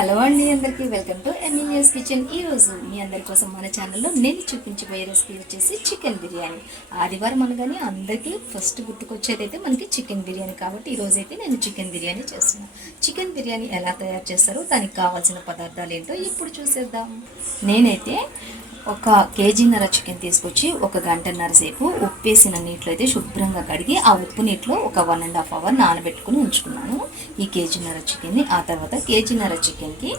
Hello అండి, అందరికీ welcome to MES kitchen. ఈరోజు మీ అందరి కోసం మన ఛానల్లో నేను చూపించబోయే రెసిపీ వచ్చేసి చికెన్ బిర్యానీ. ఆదివారం అనగానే అందరికీ ఫస్ట్ గుర్తుకొచ్చేది అయితే మనకి చికెన్ బిర్యానీ, కాబట్టి ఈరోజైతే నేను చికెన్ బిర్యానీ చేస్తున్నాను. చికెన్ బిర్యానీ ఎలా తయారు చేస్తారో దానికి కావాల్సిన పదార్థాలు ఏంటో ఇప్పుడు చూసేద్దాం. నేనైతే ఒక కేజీన్నర చికెన్ తీసుకొచ్చి ఒక గంటన్నర సేపు ఉప్పేసిన నీటిలో అయితే శుభ్రంగా కడిగి ఆ ఉప్పు నీటిలో ఒక 1.5 అవర్ నానబెట్టుకుని ఉంచుకున్నాను ఈ కేజీన్నర చికెన్ని. ఆ తర్వాత కేజీన్నర చికెన్కి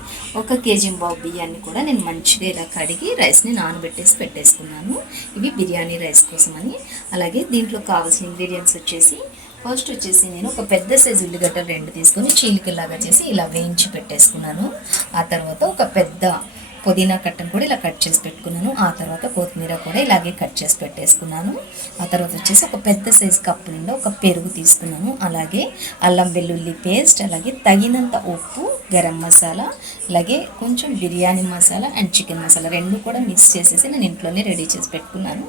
1 కేజీ బియ్యాన్ని కూడా నేను మంచిగా ఇలా కడిగి రైస్ని నానబెట్టేసి పెట్టేసుకున్నాను. ఇవి బిర్యానీ రైస్ కోసమని. అలాగే దీంట్లో కావాల్సిన ఇంగ్రీడియంట్స్ ఫస్ట్ వచ్చేసి నేను ఒక పెద్ద సైజు ఉల్లిగడ్డలు 2 తీసుకొని చీలికలాగా చేసి ఇలా వేయించి పెట్టేసుకున్నాను. ఆ తర్వాత ఒక పెద్ద పుదీనా కట్టను కూడా ఇలా కట్ చేసి పెట్టుకున్నాను. ఆ తర్వాత కొత్తిమీర కూడా ఇలాగే కట్ చేసి పెట్టేసుకున్నాను. ఆ తర్వాత వచ్చేసి ఒక పెద్ద సైజు కప్పు నిండా ఒక పెరుగు తీసుకున్నాను. అలాగే అల్లం వెల్లుల్లి పేస్ట్, అలాగే తగినంత ఉప్పు, గరం మసాలా, అలాగే కొంచెం బిర్యానీ మసాలా అండ్ చికెన్ మసాలా 2 కూడా మిక్స్ చేసేసి నేను ఇంట్లోనే రెడీ చేసి పెట్టుకున్నాను.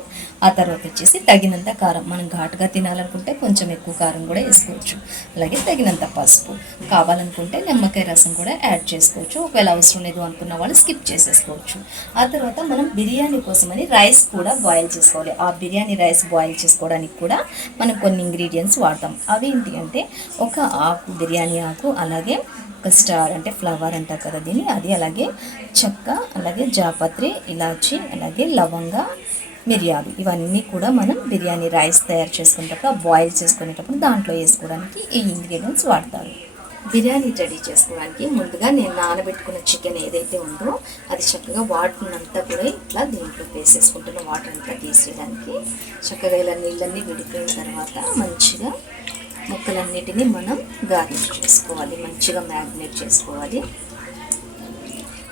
ఆ తర్వాత వచ్చేసి తగినంత కారం, మనం ఘాటుగా తినాలనుకుంటే కొంచెం ఎక్కువ కారం కూడా వేసుకోవచ్చు. అలాగే తగినంత పసుపు, కావాలనుకుంటే నిమ్మకాయ రసం కూడా యాడ్ చేసుకోవచ్చు. ఒకవేళ అవసరం లేదు అనుకున్న వాళ్ళు స్కిప్ చేసేసుకోవచ్చు. ఆ తర్వాత మనం బిర్యానీ కోసమని రైస్ కూడా బాయిల్ చేసుకోవాలి. ఆ బిర్యానీ రైస్ బాయిల్ చేసుకోవడానికి కూడా మనం కొన్ని ఇంగ్రీడియంట్స్ వాడతాం. అవి ఏంటి అంటే ఒక ఆకు, బిర్యానీ ఆకు, అలాగే ఒక స్టార్ అంటే ఫ్లవర్ అంటారు కదా దీన్ని, అది, అలాగే చెక్క, అలాగే జాపత్రి, ఇలాచి, అలాగే లవంగా, మిరియాలు, ఇవన్నీ కూడా మనం బిర్యానీ రైస్ తయారు చేసుకునేటప్పుడు బాయిల్ చేసుకునేటప్పుడు దాంట్లో వేసుకోవడానికి ఈ ఇంగ్రీడియంట్స్ వాడతారు. బిర్యానీ రెడీ చేసుకోవడానికి ముందుగా నేను నానబెట్టుకున్న చికెన్ ఏదైతే ఉందో అది చక్కగా వాటర్ అంతా కూడా ఇట్లా దీంట్లో వేసేసుకుంటున్న వాటర్ అంతా తీసేయడానికి. చక్కగా ఇలా నీళ్ళన్నీ విడిపోయిన తర్వాత మంచిగా ముక్కలన్నిటినీ మనం గార్నిష్ చేసుకోవాలి, మంచిగా మ్యారినేట్ చేసుకోవాలి.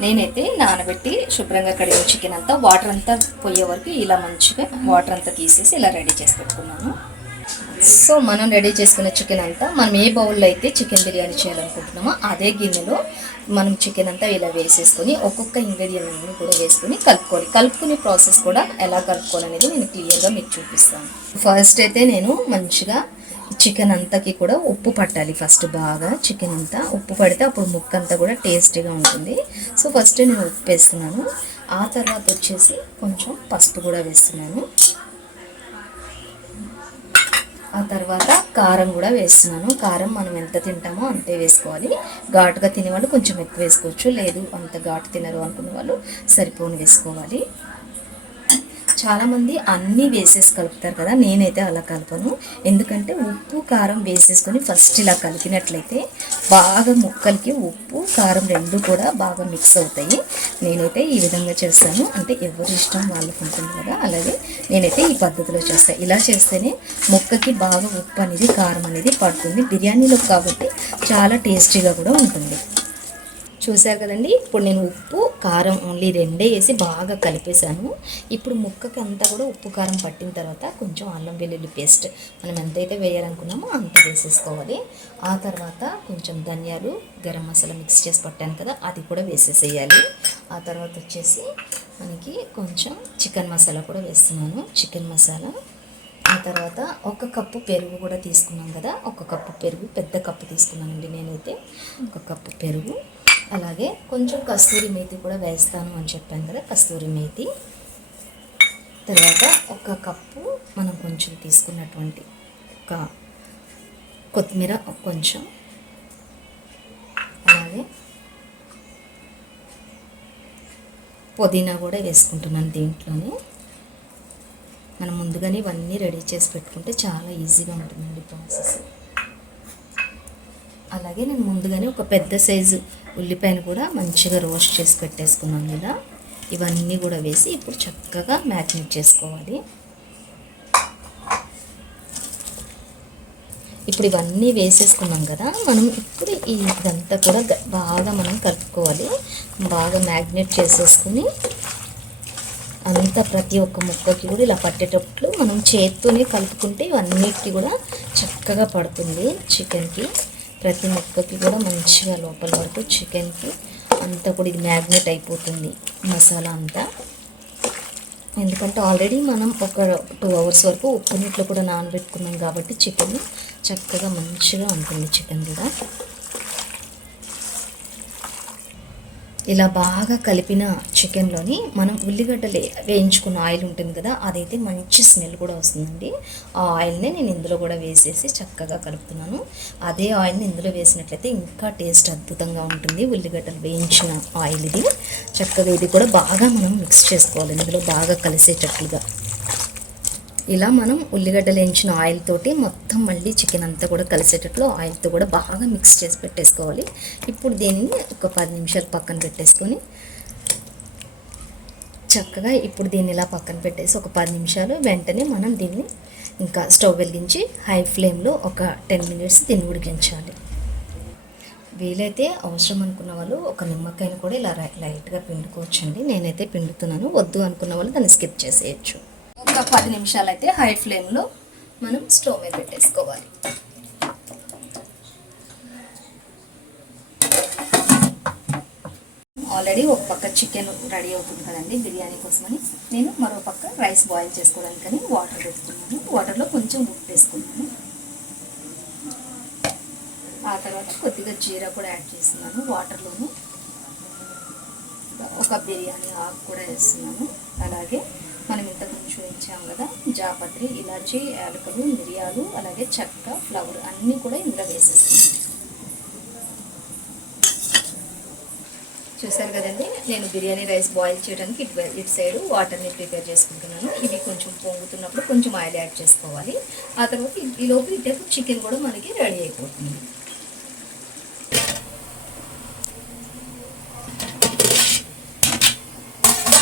నేనైతే నానబెట్టి శుభ్రంగా కడిగిన చికెన్ అంతా వాటర్ అంతా పోయే వరకు ఇలా మంచిగా వాటర్ అంతా తీసేసి ఇలా రెడీ చేసి పెట్టుకున్నాను. సో మనం రెడీ చేసుకున్న చికెన్ అంతా మనం ఏ బౌల్లో అయితే చికెన్ బిర్యానీ చేయాలనుకుంటున్నామో అదే గిన్నెలో మనం చికెన్ అంతా ఇలా వేసేసుకొని ఒక్కొక్క ఇంగ్రీడియంట్ అన్ని కూడా వేసుకొని కలుపుకోవాలి. కలుపుకునే ప్రాసెస్ కూడా ఎలా కలుపుకోవాలనేది నేను క్లియర్గా మీకు చూపిస్తాను. ఫస్ట్ అయితే నేను మంచిగా చికెన్ అంతాకి కూడా ఉప్పు పట్టాలి. ఫస్ట్ బాగా చికెన్ అంతా ఉప్పు పడితే అప్పుడు ముక్క అంతా కూడా టేస్టీగా ఉంటుంది. సో ఫస్ట్ నేను ఉప్పు వేస్తున్నాను. ఆ తర్వాత వచ్చేసి కొంచెం పసుపు కూడా వేస్తున్నాను. ఆ తర్వాత కారం కూడా వేస్తున్నాను. కారం మనం ఎంత తింటామో అంతే వేసుకోవాలి. ఘాటుగా తినేవాళ్ళు కొంచెం ఎక్కువ వేసుకోవచ్చు, లేదు అంత ఘాటు తినరు అనుకునే వాళ్ళు సరిపోని వేసుకోవాలి. చాలామంది అన్నీ వేసేసి కలుపుతారు కదా, నేనైతే అలా కలపను. ఎందుకంటే ఉప్పు కారం వేసేసుకొని ఫస్ట్ ఇలా కలిపినట్లయితే బాగా ముక్కలకి ఉప్పు కారం 2 కూడా బాగా మిక్స్ అవుతాయి. నేనైతే ఈ విధంగా చేస్తాను. అంటే ఎవరి ఇష్టం వాళ్ళకు ఉంటుంది కదా, అలాగే నేనైతే ఈ పద్ధతిలో చేస్తాను. ఇలా చేస్తేనే ముక్కకి బాగా ఉప్పు అనేది కారం అనేది పడుతుంది బిర్యానీలో, కాబట్టి చాలా టేస్టీగా కూడా ఉంటుంది. చూసారు కదండి, ఇప్పుడు నేను ఉప్పు కారం ఓన్లీ 2 వేసి బాగా కలిపేశాను. ఇప్పుడు ముక్కకి అంతా కూడా ఉప్పు కారం పట్టిన తర్వాత కొంచెం అల్లం వెల్లుల్లి పేస్ట్ మనం ఎంతైతే వేయాలనుకున్నామో అంత వేసేసుకోవాలి. ఆ తర్వాత కొంచెం ధనియాలు, గరం మసాలా మిక్స్ చేసి పట్టాను కదా అది కూడా వేసేసేయాలి. ఆ తర్వాత వచ్చేసి మనకి కొంచెం చికెన్ మసాలా కూడా వేస్తున్నాను, చికెన్ మసాలా. ఆ తర్వాత 1 కప్పు పెరుగు కూడా తీసుకున్నాం కదా, 1 కప్పు పెరుగు, పెద్ద కప్పు తీసుకున్నానండి నేనైతే, 1 కప్పు పెరుగు. అలాగే కొంచెం కస్తూరి మేతి కూడా వేస్తాను అని చెప్పాను కదా, కస్తూరి మేతి. తర్వాత 1 కప్పు మనం కొంచెం తీసుకున్నటువంటి ఒక కొత్తిమీర కొంచెం, అలాగే పుదీనా కూడా వేసుకుంటున్నాను దీంట్లోనే. మనం ముందుగానే ఇవన్నీ రెడీ చేసి పెట్టుకుంటే చాలా ఈజీగా ఉంటుందండి ప్రాసెస్. అలాగే నేను ముందుగానే ఒక పెద్ద సైజు ఉల్లిపాయను కూడా మంచిగా రోస్ట్ చేసి పెట్టేసుకున్నాను కదా, ఇవన్నీ కూడా వేసి ఇప్పుడు చక్కగా మ్యారినేట్ చేసుకోవాలి. ఇప్పుడు ఇవన్నీ వేసేసుకున్నాం కదా, మనం ఇప్పుడు ఇదంతా కూడా బాగా మనం కలుపుకోవాలి. బాగా మ్యారినేట్ చేసేసుకుని అంతా ప్రతి ఒక్క ముక్కకి కూడా ఇలా పట్టేటప్పుడు మనం చేత్తోనే కలుపుకుంటే ఇవన్నిటికీ కూడా చక్కగా పడుతుంది. చికెన్కి ప్రతి ముక్కకి కూడా మంచిగా లోపల వరకు చికెన్కి అంతా కూడా ఇది మ్యారినేట్ అయిపోతుంది మసాలా అంతా. ఎందుకంటే ఆల్రెడీ మనం ఒక 2 అవర్స్ వరకు ఉప్పు నీటిలో కూడా నానబెట్టుకున్నాం కాబట్టి చికెన్ చక్కగా మంచిగా ఉంటుంది చికెన్ కూడా. ఇలా బాగా కలిపిన చికెన్లోని మనం ఉల్లిగడ్డలు వేయించుకున్న ఆయిల్ ఉంటుంది కదా, అదైతే మంచి స్మెల్ కూడా వస్తుందండి. ఆ ఆయిల్ని నేను ఇందులో కూడా వేసేసి చక్కగా కలుపుతున్నాను. అదే ఆయిల్ని ఇందులో వేసినట్లయితే ఇంకా టేస్ట్ అద్భుతంగా ఉంటుంది. ఉల్లిగడ్డలు వేయించిన ఆయిల్ ఇది. చక్కగా ఇది కూడా బాగా మనం మిక్స్ చేసుకోవాలి, ఇందులో బాగా కలిసేటట్లుగా. ఇలా మనం ఉల్లిగడ్డలు వేయించిన ఆయిల్ తోటి మొత్తం మళ్ళీ చికెన్ అంతా కూడా కలిసేటట్లు ఆయిల్తో కూడా బాగా మిక్స్ చేసి పెట్టేసుకోవాలి. ఇప్పుడు దీనిని ఒక 10 నిమిషాలు పక్కన పెట్టేసుకొని చక్కగా ఇప్పుడు దీన్ని ఇలా పక్కన పెట్టేసి ఒక 10 నిమిషాలు వెంటనే మనం దీన్ని ఇంకా స్టవ్ వెలిగించి హై ఫ్లేమ్లో ఒక 10 మినిట్స్ దీన్ని ఉడికించాలి. వీలైతే అవసరం అనుకున్న వాళ్ళు ఒక నిమ్మకాయను కూడా ఇలా లైట్గా పిండుకోవచ్చండి. నేనైతే పిండుతున్నాను. వద్దు అనుకున్న వాళ్ళు దాన్ని స్కిప్ చేసేయచ్చు. ఒక 10 నిమిషాలు అయితే హై ఫ్లేమ్లో మనం స్టవ్ మీద పెట్టేసుకోవాలి. ఆల్రెడీ ఒక పక్క చికెన్ రెడీ అవుతుంది కదండి బిర్యానీ కోసమని, నేను మరో పక్క రైస్ బాయిల్ చేసుకోవడానికని వాటర్ పెట్టుకున్నాను. వాటర్లో కొంచెం ఉప్పు వేసుకున్నాను. ఆ తర్వాత కొద్దిగా జీరా కూడా యాడ్ చేస్తున్నాను. వాటర్లోను ఒక బిర్యానీ ఆకు కూడా వేస్తున్నాను. అలాగే మనం ఇంతకు ముందు చూపించాం కదా, జాపత్రి, ఇలాచి, యాలకులు, మిరియాలు, అలాగే చెక్క, ఫ్లవర్ అన్నీ కూడా ఇందులో వేసేస్తున్నాను. చూసారు కదండి, నేను బిర్యానీ రైస్ బాయిల్ చేయడానికి ఇటు సైడ్ వాటర్ని ప్రిపేర్ చేసుకుంటున్నాను. ఇవి కొంచెం పొంగుతున్నప్పుడు కొంచెం ఆయిల్ యాడ్ చేసుకోవాలి. ఆ తర్వాత ఈ లోపు ఇటు చికెన్ కూడా మనకి రెడీ అయిపోతుంది.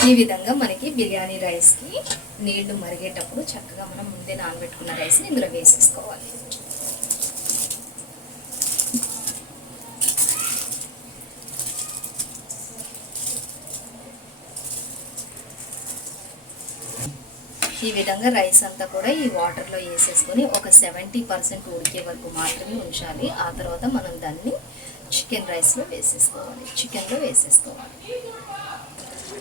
ఈ విధంగా మనకి బిర్యానీ రైస్కి నీళ్లు మరిగేటప్పుడు చక్కగా మనం ముందే నానబెట్టుకున్న రైస్ని ఇందులో వేసేసుకోవాలి. ఈ విధంగా రైస్ అంతా కూడా ఈ వాటర్లో వేసేసుకొని ఒక 70% ఉడికే వరకు మాత్రమే ఉంచాలి. ఆ తర్వాత మనం దాన్ని చికెన్ రైస్లో వేసేసుకోవాలి, చికెన్లో వేసేసుకోవాలి.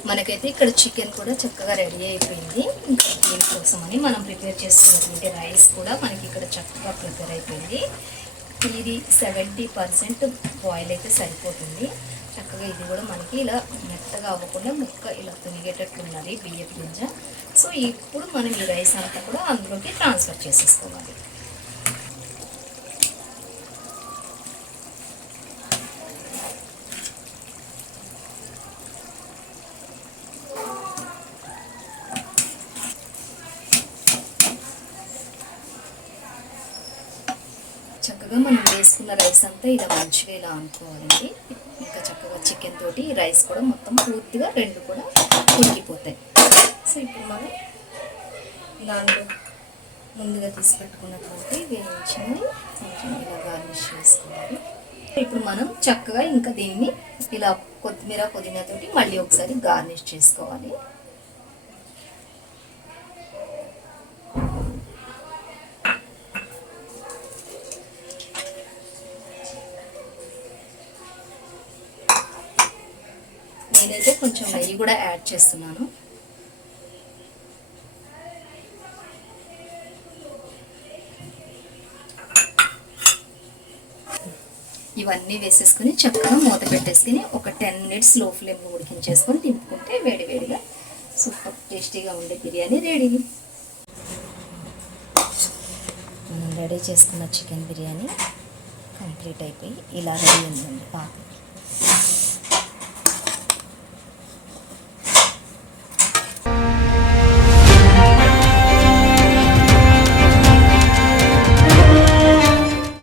మనకైతే ఇక్కడ చికెన్ కూడా చక్కగా రెడీ అయిపోయింది. ఇంకా దీనికోసమని మనం ప్రిపేర్ చేసుకున్నటువంటి రైస్ కూడా మనకి ఇక్కడ చక్కగా ప్రిపేర్ అయిపోయింది. ఇది 70% బాయిల్ అయితే సరిపోతుంది. చక్కగా ఇది కూడా మనకి ఇలా మెత్తగా అవ్వకుండా ముక్క ఇలా తునిగేటట్లు ఉన్నది బియ్యం గింజ. సో ఇప్పుడు మనం ఈ రైస్ అంతా కూడా అందులోకి ట్రాన్స్ఫర్ చేసేసుకోవాలి. చక్కగా మనం వేసుకున్న రైస్ అంతా ఇలా మంచిగా ఇలా అనుకోవాలండి. ఇంకా చక్కగా చికెన్ తోటి రైస్ కూడా మొత్తం పూర్తిగా రెండు కూడా ఉడికిపోతాయి. సో ఇప్పుడు మనం దాంట్లో ముందుగా తీసి పెట్టుకున్నటువంటి వేయించినవి కొంచెం ఇలా గార్నిష్ చేసుకోవాలి. ఇప్పుడు మనం చక్కగా ఇంకా దీన్ని ఇలా కొత్తిమీర పుదీనాతోటి మళ్ళీ ఒకసారి గార్నిష్ చేసుకోవాలి. నేనైతే కొంచెం నెయ్యి కూడా యాడ్ చేస్తున్నాను. ఇవన్నీ వేసేసుకుని చక్కగా మూత పెట్టేసుకుని ఒక 10 మినిట్స్ లో ఫ్లేమ్లో ఉడికించేసుకొని దింపుకుంటే వేడివేడిగా సూపర్ టేస్టీగా ఉండే బిర్యానీ రెడీ. మనం రెడీ చేసుకున్న చికెన్ బిర్యానీ కంప్లీట్ అయిపోయి ఇలా రెడీ ఉందండి.